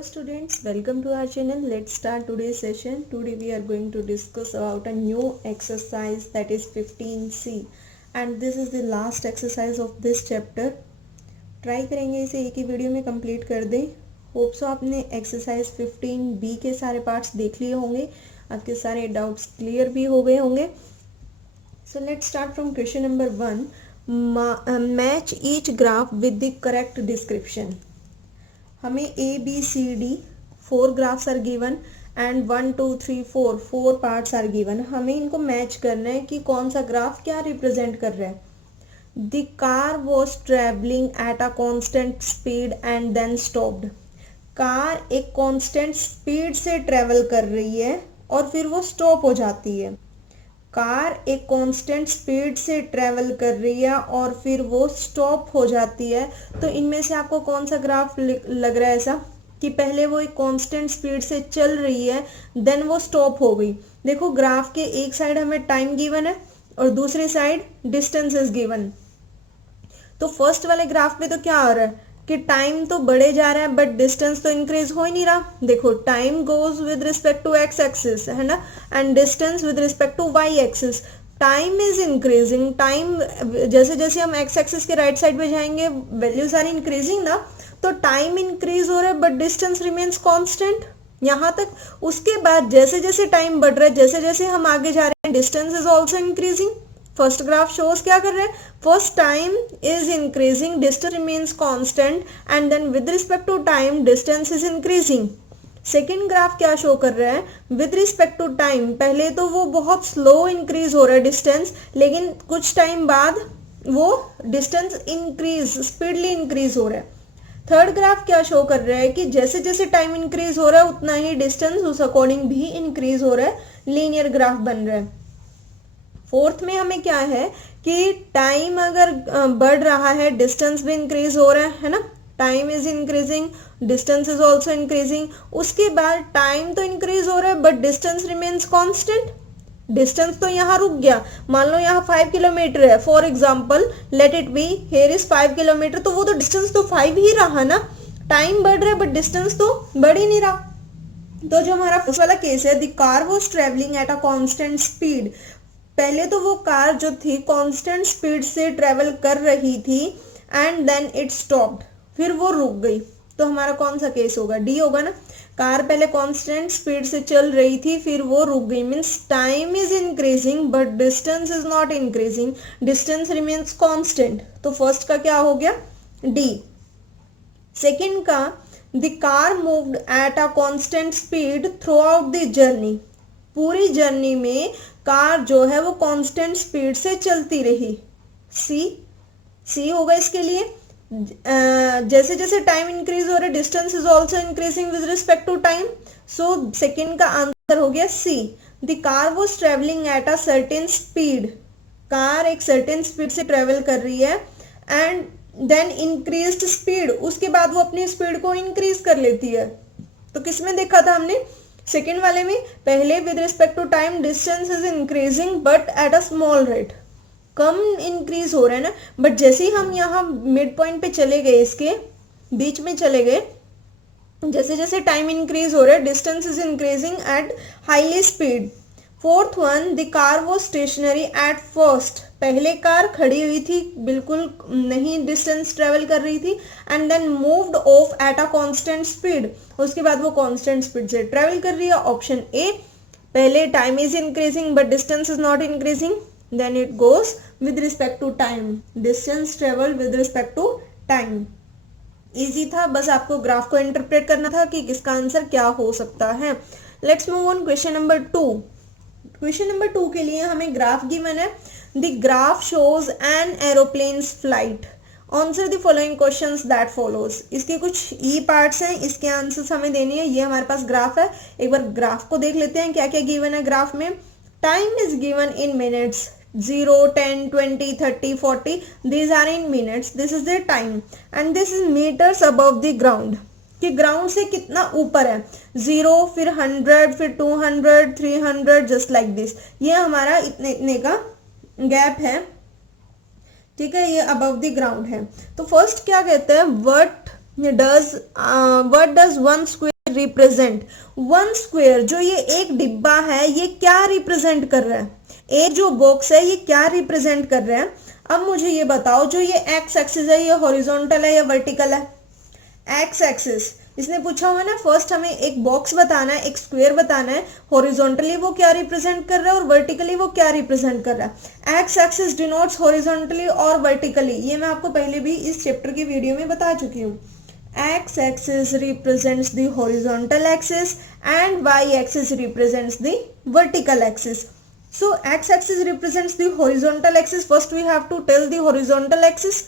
Hello students, welcome to our channel. Let's start today's session. Today we are going to discuss about a new exercise, that is 15C, and this is the last exercise of this chapter. Try करेंगे इसे एक ही video में complete कर दें. Hope so आपने exercise 15B के सारे parts देख लिए होंगे, आपके सारे डाउट्स क्लियर भी हो गए होंगे. So let's start from question number 1. Match each graph with the correct description. हमें A B C D 4 graphs are given and 1 2 3 4 parts are given. हमें इनको मैच करना है कि कौन सा ग्राफ क्या रिप्रेजेंट कर रहा है. The car was travelling at a constant speed and then stopped. Car एक कॉन्स्टेंट स्पीड से ट्रेवल कर रही है और फिर वो स्टॉप हो जाती है. कार एक कांस्टेंट स्पीड से ट्रेवल कर रही है और फिर वो स्टॉप हो जाती है. तो इनमें से आपको कौन सा ग्राफ लग रहा है ऐसा कि पहले वो एक कांस्टेंट स्पीड से चल रही है देन वो स्टॉप हो गई. देखो ग्राफ के एक साइड हमें टाइम गिवन है और दूसरी साइड डिस्टेंस इज गिवन. तो फर्स्ट वाले ग्राफ पे तो क्या हो रहा है कि टाइम तो बढ़े जा रहा है बट डिस्टेंस तो इंक्रीज हो ही नहीं रहा. देखो time goes with respect to X axis है ना, and distance with respect to Y axis. Time is increasing. Time जैसे जैसे हम एक्स एक्सिस के राइट साइड पे जाएंगे वैल्यूज आर इंक्रीजिंग ना. तो टाइम इंक्रीज हो रहा है बट डिस्टेंस रिमेन्स कांस्टेंट यहाँ तक. उसके बाद जैसे जैसे टाइम बढ़ रहा है, जैसे जैसे हम आगे जा रहे हैं, distance is also increasing. First graph shows क्या कर रहे हैं, first time is increasing, distance remains constant and then with respect to time distance is increasing. Second graph show शो कर रहा है, विद रिस्पेक्ट टू टाइम पहले तो वो बहुत स्लो इंक्रीज हो रहा है डिस्टेंस, लेकिन कुछ टाइम बाद वो डिस्टेंस इंक्रीज स्पीडली इंक्रीज हो रहा है. थर्ड ग्राफ क्या शो कर रहा है कि जैसे जैसे टाइम इंक्रीज हो रहा है उतना ही डिस्टेंस उस अकॉर्डिंग भी इंक्रीज हो रहा है, लीनियर ग्राफ बन रहा है. फोर्थ में हमें क्या है कि टाइम अगर बढ़ रहा है डिस्टेंस भी इंक्रीज हो रहा है ना. Time is increasing, distance is also increasing. उसके बाद टाइम तो इंक्रीज हो रहा है but distance remains constant. Distance तो यहाँ रुक गया. मान लो यहाँ 5 किलोमीटर है for example, let it be here is 5 kilometre, तो वो तो डिस्टेंस तो 5 ही रहा ना. टाइम बढ़ रहा है बट डिस्टेंस तो बढ़ ही नहीं रहा. तो जो हमारा फर्स्ट वाला केस है, the car was travelling at a constant speed. पहले तो वो कार जो थी कांस्टेंट स्पीड से ट्रेवल कर रही थी एंड देन इट स्टॉप्ड, फिर वो रुक गई. तो हमारा कौन सा केस होगा, डी होगा ना. कार पहले कांस्टेंट स्पीड से चल रही थी फिर वो रुक गई, means time is increasing but distance is not increasing, distance remains constant. तो फर्स्ट का क्या हो गया, डी. सेकेंड का, the car moved eight a constant speed through out the journey. पूरी जर्नी में कार जो है वो कांस्टेंट स्पीड से चलती रही, सी होगा इसके लिए. जैसे जैसे टाइम इंक्रीज हो रहा है distance is also increasing with respect to time. So second का आंसर हो गया C. The car was travelling at a certain speed. Car एक सर्टेन स्पीड से ट्रेवल कर रही है एंड देन इंक्रीज्ड स्पीड, उसके बाद वो अपनी स्पीड को इंक्रीज कर लेती है. तो किसमें देखा था हमने, सेकेंड वाले में. पहले with respect to time distance is increasing but at a small rate, कम इंक्रीज हो रहा है ना. बट जैसे ही हम यहाँ मिड पॉइंट पे चले गए, इसके बीच में चले गए, जैसे जैसे टाइम इंक्रीज हो रहा है distance is increasing at highly speed. Fourth one, the car was stationary at first. पहले कार खड़ी हुई थी, बिल्कुल नहीं डिस्टेंस ट्रेवल कर रही थी, and then moved off at a constant speed. उसके बाद वो कांस्टेंट स्पीड से ट्रेवल कर रही है. ऑप्शन ए, पहले time is increasing but distance is not increasing, then it goes with respect to time, distance travel with respect to time. Easy था, बस आपको ग्राफ को इंटरप्रेट करना था कि किसका आंसर क्या हो सकता है. Let's move on question number 2. Question number 2 के लिए हमें ग्राफ गिवन है. The graph shows N aeroplanes flight. Answer the following questions that follows. इसके कुछ ई पार्ट्स हैं, इसके आंसर्स हमें देने हैं. ये हमारे पास ग्राफ है, एक बार ग्राफ को देख लेते हैं क्या क्या गिवन है ग्राफ में. Time is given in minutes, 0 10 20 30 40, these are in minutes, this is their time, and this is meters above the ground. कि ग्राउंड से कितना ऊपर है, 0 फिर 100 फिर 200 300 जस्ट लाइक दिस. ये हमारा इतने इतने का गैप है, ठीक है, ये अबव द ग्राउंड है. तो फर्स्ट क्या कहते हैं, what does 1 square represent one square, जो ये एक डिब्बा है ये क्या रिप्रेजेंट कर रहा है, एक जो बॉक्स है ये क्या रिप्रेजेंट कर रहा है। अब मुझे ये बताओ जो ये एक्स एक्सिस है ये हॉरिजॉन्टल है या वर्टिकल है। एक्स एक्सिस इसने पूछा हुआ ना, फर्स्ट हमें एक बॉक्स बताना है, एक स्क्वायर बताना है, हॉरिजॉन्टली वो क्या रिप्रेजेंट कर रहा है और वर्टिकली वो क्या रिप्रेजेंट कर रहा है। एक्स एक्सिस डिनोट्स हॉरिजॉन्टली और वर्टिकली, ये मैं आपको पहले भी इस चैप्टर की वीडियो में बता चुकी हूँ। X axis represents the horizontal axis and Y axis represents the vertical axis. So x axis represents the horizontal axis. First we have to tell the horizontal axis.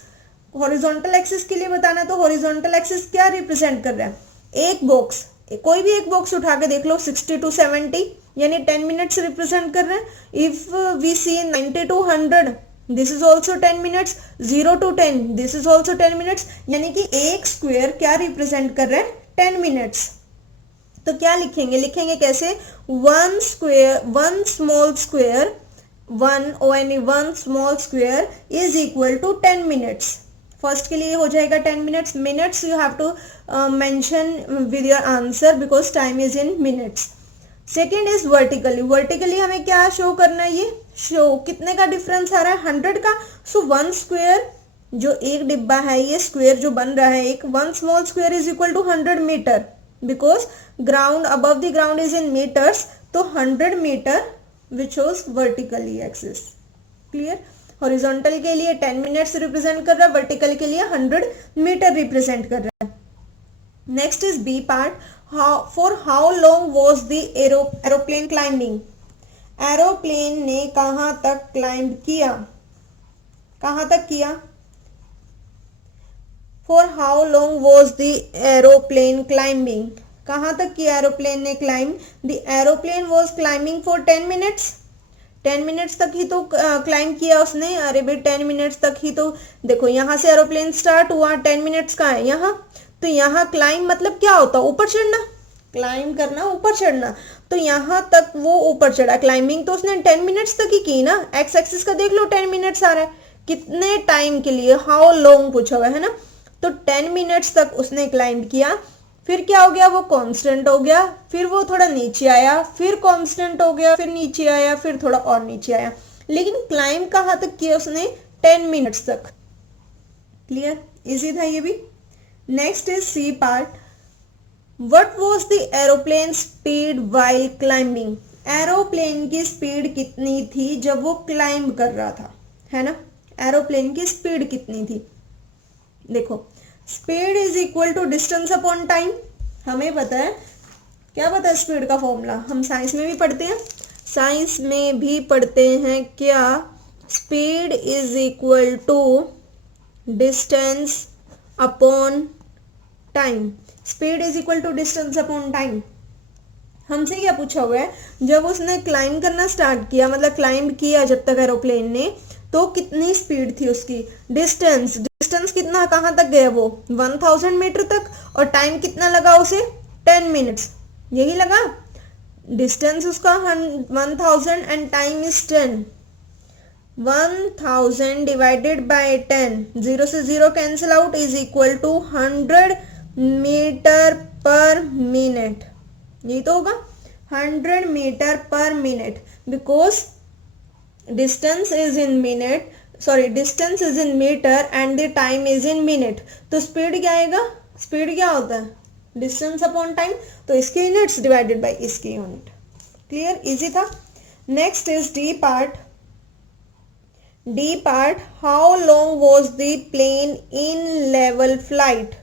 Horizontal axis के लिए बताना तो horizontal axis क्या represent कर रहा है, एक box, कोई भी एक बॉक्स उठा के देख लो 60 to 70 यानी 10 मिनट्स रिप्रेजेंट कर रहे हैं। If we see 90 to 100 this is also 10 minutes, 0 to 10 this is also 10 minutes, यानी कि एक स्क्वायर क्या रिप्रेजेंट कर रहा है 10 मिनट्स। तो क्या लिखेंगे, लिखेंगे कैसे, one square, one small square, one small square is equal to 10 minutes. First के लिए हो जाएगा 10 minutes, minutes you have to mention with your answer because time is in minutes. Second is vertically, vertically हमें क्या show करना है, ये show कितने का डिफरेंस आ रहा है 100 का। सो वन स्क्वायर जो एक डिब्बा है ये स्क्वायर जो बन रहा है एक, one small square is equal to 100 metre because ground above the ground is in meters, तो 100 metre which shows vertically axis. clear? horizontal के लिए 10 मिनट्स रिप्रेजेंट कर रहा है, vertical के लिए 100 मीटर रिप्रेजेंट कर रहा है। next is B part. For how long was the aeroplane climbing? Aeroplane ने कहाँ तक क्लाइंब किया, कहाँ तक किया। For how long was the aeroplane climbing? कहाँ तक किया एरोप्लेन ने climb. The aeroplane was climbing for 10 minutes. 10 minutes तक ही तो क्लाइंब किया उसने। अरे भाई 10 मिनट्स तक ही तो, देखो यहाँ से एरोप्लेन स्टार्ट हुआ, 10 मिनट्स का है यहाँ, तो यहाँ क्लाइंब मतलब क्या होता है, ऊपर चढ़ना, क्लाइंब करना ऊपर चढ़ना, तो यहाँ तक वो ऊपर चढ़ा। क्लाइंबिंग तो उसने 10 मिनट्स तक ही की ना। एक्स एक्सिस का देख लो 10 मिनट्स आ रहा है, कितने टाइम के लिए, हाउ लॉन्ग पूछा हुआ है ना, तो 10 मिनट्स तक उसने क्लाइंब किया। फिर क्या हो गया, वो कांस्टेंट हो गया, फिर वो थोड़ा नीचे आया, फिर कांस्टेंट हो गया, फिर नीचे आया, फिर थोड़ा और नीचे आया, लेकिन क्लाइंब कहाँ तक किया उसने 10 मिनट्स तक। क्लियर, इजी था ये भी। Next is C part. What was the aeroplane speed while climbing? Aeroplane की स्पीड कितनी थी जब वो क्लाइंब कर रहा था, है ना। एरोप्लेन की स्पीड कितनी थी, देखो speed is equal to distance upon time. हमें पता है, क्या पता है स्पीड का फॉर्मूला, हम साइंस में भी पढ़ते हैं, साइंस में भी पढ़ते हैं क्या, speed is equal to distance upon time. Speed is equal to distance upon time. हमसे क्या पूछा हुआ है, जब उसने क्लाइंब करना स्टार्ट किया, मतलब क्लाइंब किया जब तक एरोप्लेन ने, तो कितनी स्पीड थी उसकी, डिस्टेंस, डिस्टेंस कितना, कहाँ तक गया वो 1000 मीटर तक, और टाइम कितना लगा उसे 10 मिनट्स, यही लगा डिस्टेंस उसका 1000 and time is 10। 1000 divided by 10, 0 से 0 cancel out, is equal to 100 metre per minute. यही तो होगा 100 metre per minute, because distance is in minute, sorry distance is in meter and the time is in minute। तो speed क्या आएगा, speed क्या होता है डिस्टेंस अपॉन टाइम, तो इसके यूनिट्स डिवाइडेड बाय इसके यूनिट। क्लियर, इजी था। Next is D part. D part, how long was the plane in level flight?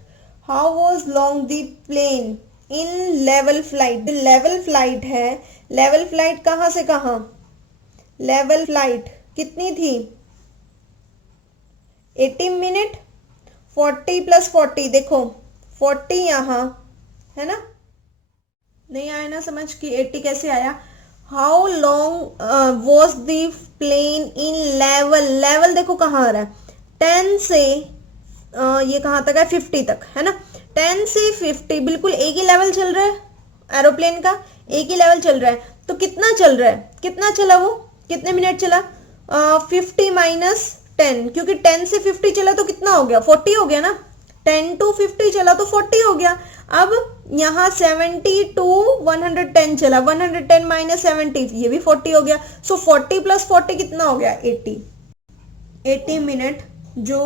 How was long the plane in level flight? Level flight है, level flight कहाँ से कहाँ, level flight कितनी थी 80 minute, 40 plus 40, देखो 40 यहाँ है ना, नहीं आया ना समझ कि 80 कैसे आया। How long was the plane in level, level देखो कहाँ आ रहा है 10 से ये कहाँ तक है 50 तक, है ना। 10 से 50 बिल्कुल एक ही लेवल चल रहा है, एरोप्लेन का एक ही लेवल चल रहा है, तो कितना चल रहा है, कितना चला वो, कितने मिनट चला, 50 माइनस 10, क्योंकि 10 से 50 चला तो कितना हो गया 40 हो गया ना, 10 to 50 चला तो 40 हो गया। अब यहाँ 70 to 110 चला, 110 माइनस 70 ये भी 40 हो गया। सो 40 प्लस 40 कितना हो गया 80 मिनट जो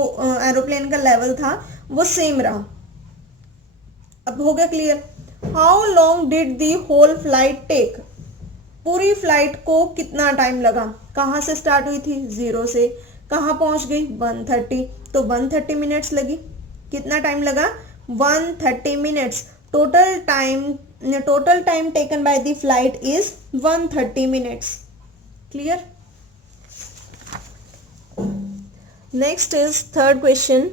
एरोप्लेन का लेवल था वो सेम रहा। अब हो गया clear. How long did the whole flight take, पूरी फ्लाइट को कितना टाइम लगा, कहाँ से स्टार्ट हुई थी 0 से, कहाँ पहुंच गई 130, तो 130 मिनट्स लगी। कितना टाइम लगा 130 minutes. Total time taken by the flight is 130 minutes. Clear. Next is third question.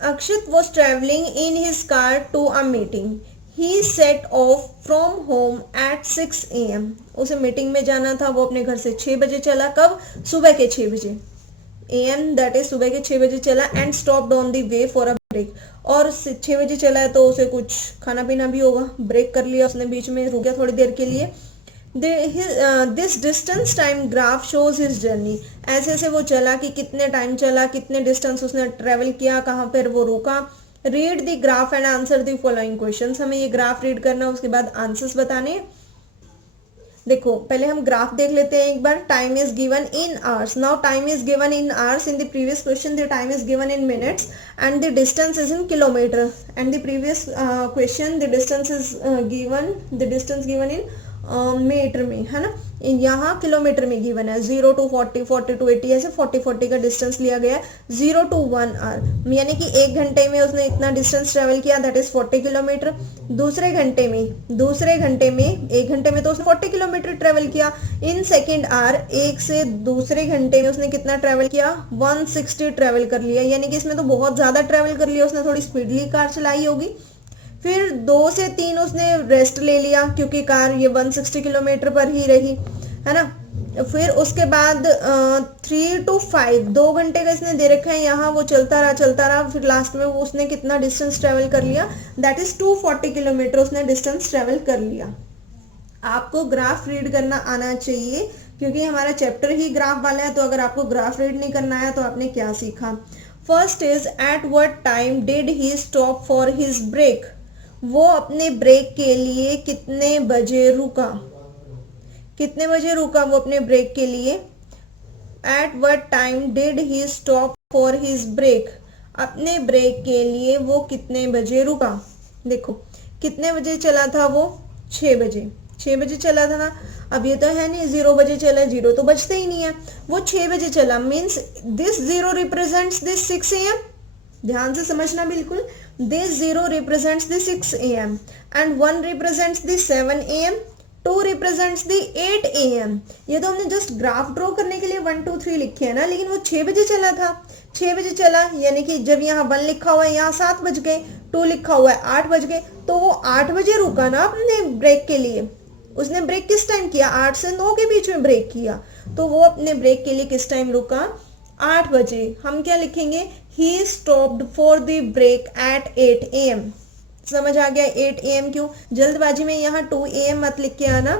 Akshit was traveling in his car to a meeting. He set off from home at 6 AM. उसे meeting में जाना था, वो अपने घर से 6 बजे चला। कब? सुबह के 6 बजे। AM दैट इज सुबह के 6 बजे चला and stopped on the way for a break. और 6 बजे चला है तो उसे कुछ खाना पीना भी होगा, ब्रेक कर लिया उसने, बीच में रुक गया थोड़ी देर के लिए। This distance time graph shows his journey. ऐसे ऐसे वो चला कि कितने टाइम चला, कितने डिस्टेंस उसने ट्रेवल किया, कहाँ पर वो रुका। Read the graph and answer the following questions. हमें ये ग्राफ रीड करना, उसके बाद आंसर्स बताने। देखो पहले हम ग्राफ देख लेते हैं एक बार। Time is given in hours. Now time is given in hours. In the previous question the time is given in minutes and the distance is in kilometre. And the previous question the distance is given in metre में, है ना। यहाँ kilometre में given है। 0 to 40, 40 to 80 ऐसे 40 का distance लिया गया है। 0 to 1 आवर यानी कि 1 घंटे में उसने इतना डिस्टेंस ट्रेवल किया, दैट इज 40 किलोमीटर। दूसरे घंटे में 1 घंटे में तो उसने 40 किलोमीटर ट्रेवल किया। इन सेकेंड आवर, एक से दूसरे घंटे में उसने कितना ट्रेवल किया 160 ट्रेवल कर लिया। यानी कि इसमें तो बहुत ज्यादा ट्रेवल कर लिया उसने, थोड़ी स्पीडली कार चलाई होगी। फिर 2 से 3 उसने रेस्ट ले लिया क्योंकि कार ये 160 किलोमीटर पर ही रही, है ना। फिर उसके बाद 3 to 5 2 घंटे का इसने दे रखा है यहाँ, वो चलता रहा। फिर लास्ट में वो उसने कितना डिस्टेंस ट्रेवल कर लिया, दैट इज 240 किलोमीटर उसने डिस्टेंस ट्रेवल कर लिया। आपको ग्राफ रीड करना आना चाहिए क्योंकि हमारा चैप्टर ही ग्राफ वाला है। तो अगर आपको ग्राफ रीड नहीं करना है तो आपने क्या सीखा। First is at what time did he stop for his break. वो अपने ब्रेक के लिए कितने बजे रुका वो अपने ब्रेक के लिए। At what time did he stop for his break. अपने ब्रेक के लिए वो कितने बजे रुका। देखो कितने बजे चला था वो 6 बजे चला था ना। अब ये तो है नहीं 0 बजे चला, 0 तो बजते ही नहीं है। वो 6 बजे चला, means this 0 represents this 6 AM। ध्यान से समझना बिल्कुल। This 0 represents the 6 AM and 1 represents the 7 AM, 2 represents the 8 AM। ये तो हमने जस्ट ग्राफ ड्रॉ करने के लिए 1 2 3 लिखे है ना, लेकिन वो 6 बजे चला था। 6 बजे चला यानी कि जब यहाँ 1 लिखा हुआ है यहाँ 7 बज गए, 2 लिखा हुआ है 8 बज गए, तो वो 8 बजे रुका ना अपने ब्रेक के लिए। उसने ब्रेक किस टाइम किया 8 से 9 के बीच में ब्रेक किया, तो वो अपने ब्रेक के लिए किस टाइम रुका 8 बजे। हम क्या लिखेंगे, he stopped for the break at 8 AM। समझ आ गया 8 AM क्यों। जल्दबाजी में यहाँ 2 AM मत लिख के आना,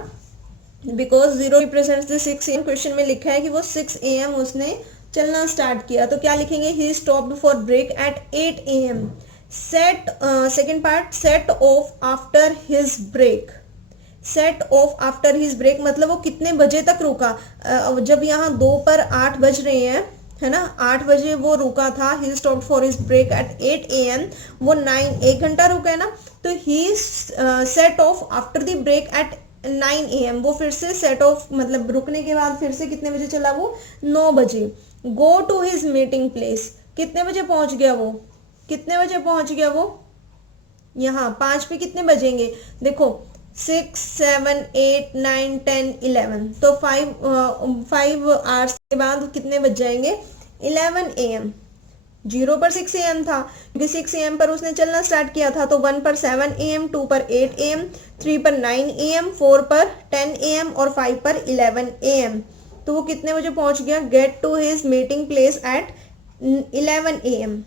because 0 represents the 6 AM। Question में लिखा है कि वो 6 AM उसने चलना स्टार्ट किया, तो क्या लिखेंगे he stopped for break at 8 AM। Set second part, set off after his break. Set off after his break मतलब वो कितने बजे तक रुका। जब यहाँ 2 पर 8 बज रहे हैं, है ना, 8 बजे वो रुका था। He stopped for his break at 8 AM। वो 1 घंटा रुका है ना, तो he set off after the break at 9 AM। वो फिर से सेट ऑफ मतलब रुकने के बाद फिर से कितने बजे चला वो 9 बजे। Go to his meeting place, कितने बजे पहुंच गया वो यहाँ 5 पे कितने बजेंगे, देखो 6 7 8 9 10 11, तो 5 आवर्स के बाद कितने बज जाएंगे 11 AM। 0 पर 6 AM था क्योंकि 6 AM पर उसने चलना स्टार्ट किया था, तो 1 पर 7 AM, 2 पर 8 AM, 3 पर 9 AM, 4 पर 10 AM और 5 पर 11 AM। तो वो कितने बजे पहुंच गया, get to his meeting place at 11 AM।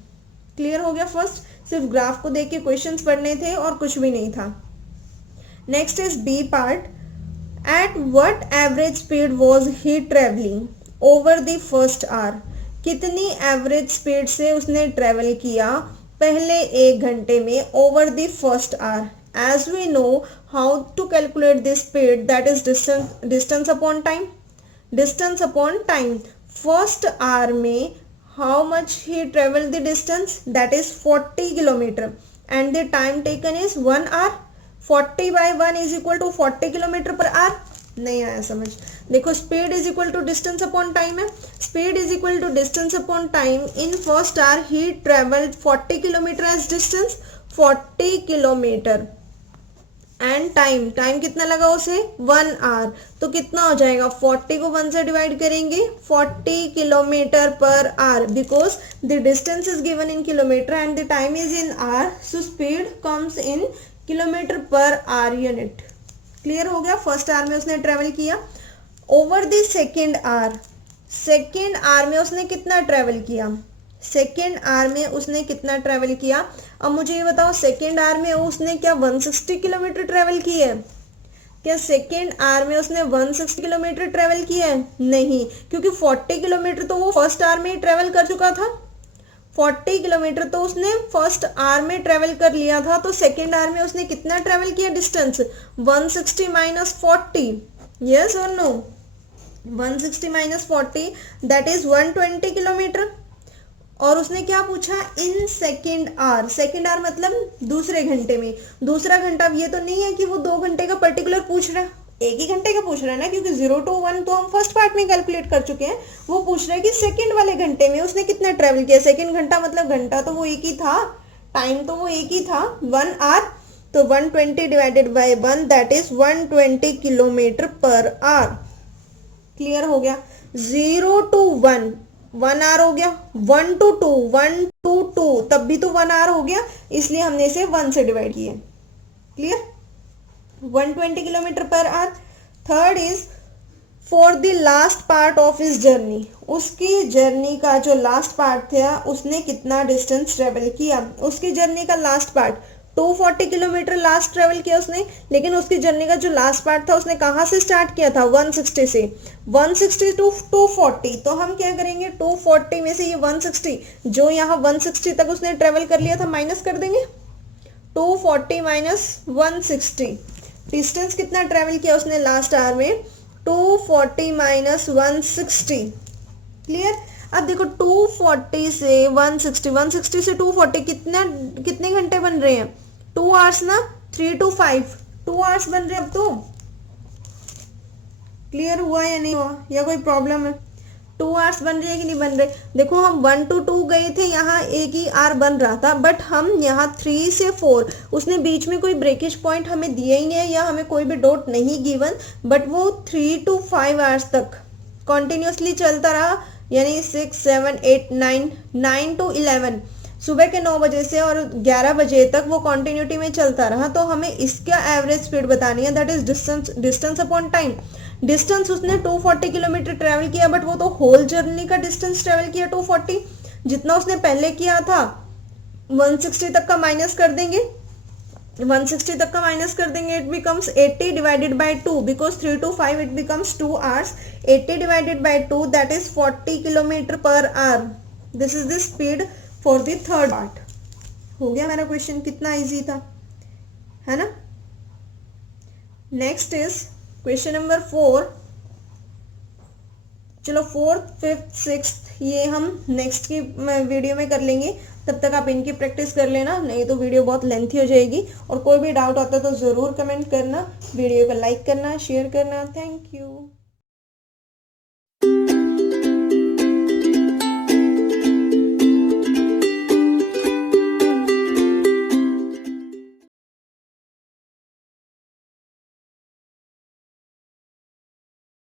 Clear हो गया। फर्स्ट सिर्फ ग्राफ को देख के क्वेश्चंस पढ़ने थे और कुछ भी नहीं था। Next is B part. At what average speed was he travelling over the first hour. कितनी एवरेज स्पीड से उसने ट्रेवल किया पहले 1 घंटे में over the first hour. As we know how to calculate this speed, that is distance upon time. Distance upon time. First hour में how much he traveled the distance, that is 40 kilometer, and the time taken is 1 hour. 40 by 1 is equal to 40 kilometre per hour. नहीं आया समझ. देखो speed is equal to distance upon time है. Speed is equal to distance upon time. In first hour he travelled 40 kilometre as distance, 40 kilometre, and time कितना लगा उसे 1 our. तो कितना हो जाएगा, 40 को 1 से डिवाइड करेंगे, 40 kilometre per hour, because the distance is given in kilometre and the time is in hour, so speed comes in kilometre per hour unit. Clear हो गया. फर्स्ट आवर में उसने ट्रेवल किया. Over the second hour, second hour में उसने कितना travel किया, second hour में उसने कितना ट्रेवल किया. अब मुझे ये बताओ सेकेंड आवर में उसने क्या 160 किलोमीटर ट्रेवल किया है. क्या सेकेंड आवर में उसने 160 किलोमीटर ट्रेवल किया है? नहीं, क्योंकि 40 किलोमीटर तो वो फर्स्ट आवर में ही ट्रेवल कर चुका था. 40 किलोमीटर तो उसने फर्स्ट आवर में ट्रेवल कर लिया था. तो सेकेंड आवर में उसने कितना ट्रेवल किया डिस्टेंस, 160 माइनस 40. यस और no, 160 minus 40 that is 120 kilometre. और उसने क्या पूछा, in second hour. Second hour मतलब दूसरे घंटे में. दूसरा घंटा, अब ये तो नहीं है कि वो 2 घंटे का पर्टिकुलर पूछ रहा है, एक ही घंटे का पूछ रहा है ना, क्योंकि 0 to 1 तो हम फर्स्ट पार्ट में कैलकुलेट कर चुके हैं. वो पूछ रहा है कि सेकेंड वाले घंटे में उसने कितना ट्रेवल किया. सेकेंड घंटा मतलब घंटा तो वो एक ही था, टाइम तो वो एक ही था, 1 आवर. तो 120 divided by 1 that is 120 kilometre per our. Clear हो गया. 0 to 1 1 आवर हो गया. 1 to 2 1 to 2 तब भी तो 1 आवर हो गया, इसलिए हमने इसे 1 से डिवाइड किया. Clear. 120 kilometre per our. Third is for the last part of his journey. उसकी जर्नी का जो लास्ट पार्ट था उसने कितना डिस्टेंस ट्रेवल किया. उसकी जर्नी का last part 240 kilometre last travel किया उसने. लेकिन उसकी जर्नी का जो लास्ट पार्ट था उसने कहाँ से स्टार्ट किया था, 160 से. 160 टू 240. तो हम क्या करेंगे, 240 में से ये 160 जो यहाँ 160 तक उसने ट्रेवल कर लिया था माइनस कर देंगे. 240 माइनस 160. डिस्टेंस कितना ट्रेवल किया उसने लास्ट आवर में, 240 माइनस 160. क्लियर. अब देखो 240 से 160, 160 से 240 कितने घंटे बन रहे हैं, 2 आवर्स ना. 3 to 5 2 आवर्स बन रहे हैं अब तो. क्लियर हुआ या नहीं हुआ, या कोई प्रॉब्लम है. 2 आवर्स बन रहे हैं कि नहीं बन रहे. देखो हम 1 to 2 गए थे, यहाँ एक ही आवर बन रहा था, बट हम यहाँ 3 से 4 उसने बीच में कोई ब्रेकेज पॉइंट हमें दिया ही नहीं है, या हमें कोई भी डॉट नहीं गिवन, बट वो 3 to 5 आवर्स तक कॉन्टिन्यूसली चलता रहा. यानी 6 7 8 9 to 11 सुबह के 9 बजे से और 11 बजे तक वो कॉन्टिन्यूटी में चलता रहा. तो हमें इसका एवरेज स्पीड बतानी है, that is distance upon time. Distance उसने 240 किलोमीटर ट्रेवल किया, बट वो तो होल जर्नी का डिस्टेंस ट्रेवल किया 240. जितना उसने पहले किया था 160 तक का माइनस कर देंगे, 160 तक का माइनस कर देंगे, it becomes 80 divided by 2, because 3 to 5 it becomes 2 hours. 80 divided by 2 that is 40 kilometre per our. This is the speed for the third part. हो गया मेरा क्वेश्चन. कितना इजी था, है ना. Next is question number 4. चलो 4th 5th 6th ये हम नेक्स्ट की वीडियो में कर लेंगे. तब तक आप इनकी प्रैक्टिस कर लेना, नहीं तो वीडियो बहुत लेंथी हो जाएगी. और कोई भी डाउट आता है तो ज़रूर कमेंट करना. वीडियो को लाइक करना, शेयर करना. Thank you.